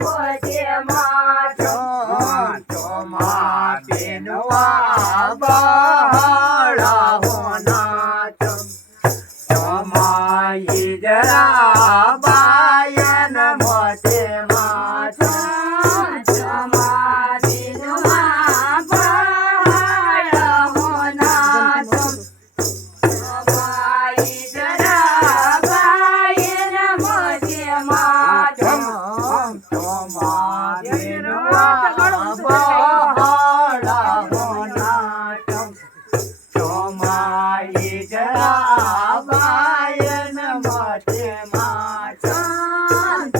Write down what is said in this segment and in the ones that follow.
મોજે માં ચોમા બેનવા બહાડા હોના ચોમા ઈજરા બાયન મોજે માં ચોમા દિનવા બહાડા હોના ચોમા ઈજરા બાયન મોજે માં ચોમા બેનવા બહાડા હોના ચોમા ઈજરા બાયન મોજે માં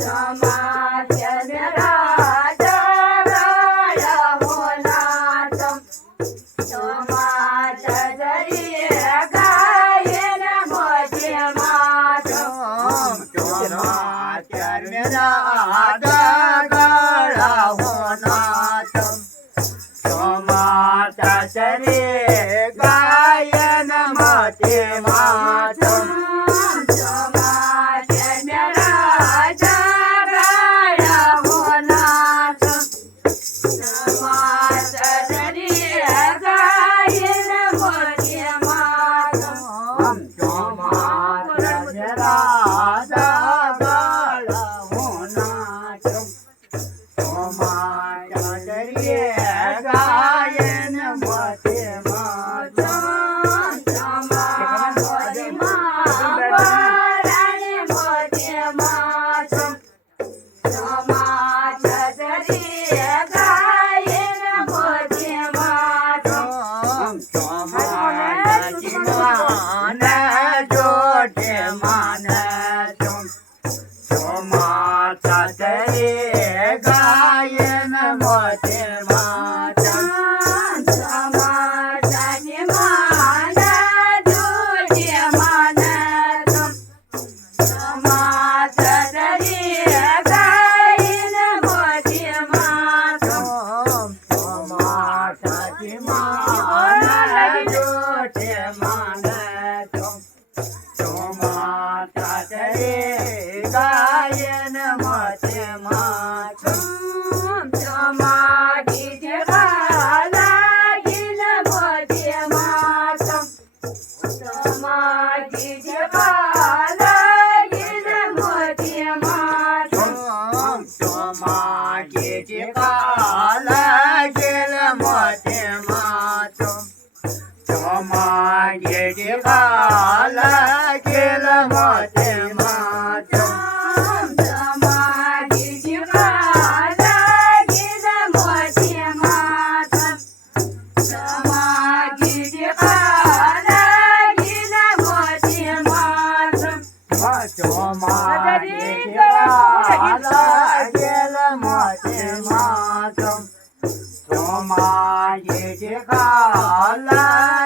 ચોમા ચંદ્રા જગયા હોના ચોમા ચજરી ગાયન મોજે માં ચોમા ચરણરા ગળા હોના ચોમા ચરે ગાયન મોજે માં ચોમા ચંદ્રા જગયા હોના ચોમા ચજરી ગાયન મોજે માં ચોમા ચરણરા ગળા હોના ચોમા ચરે ગાયન મોજે માં ચોમા મોજમાં વરાણે મોજે માં ચોમા ચજરી ગાયન મોજે માં ચોમા જીવાન જોડે માન ચોમા ચરે ગાયન મોજે માં ચોમા જાનમાન જોડે માન ચોમા ચજરી ગાયન મોજે માં ચોમા જીવાન જોડે માન ચોમા ચરે ગાયન મોજે માં ચોમા ગીજવા લાગીન મોજે માં ચોમા ગીજવા લાગીન મોજે માં ચોમા જે કાલા ગેલ મોજે માં ચોમા જે કાલા ગેલ મોજે માં ચોમા ગીજવા લાગીન મોજે માં ચોમા ગીજવા લાગીન મોજે માં ચોમા જે કાલા ગેલ મોજે માં ચોમા જે કાલા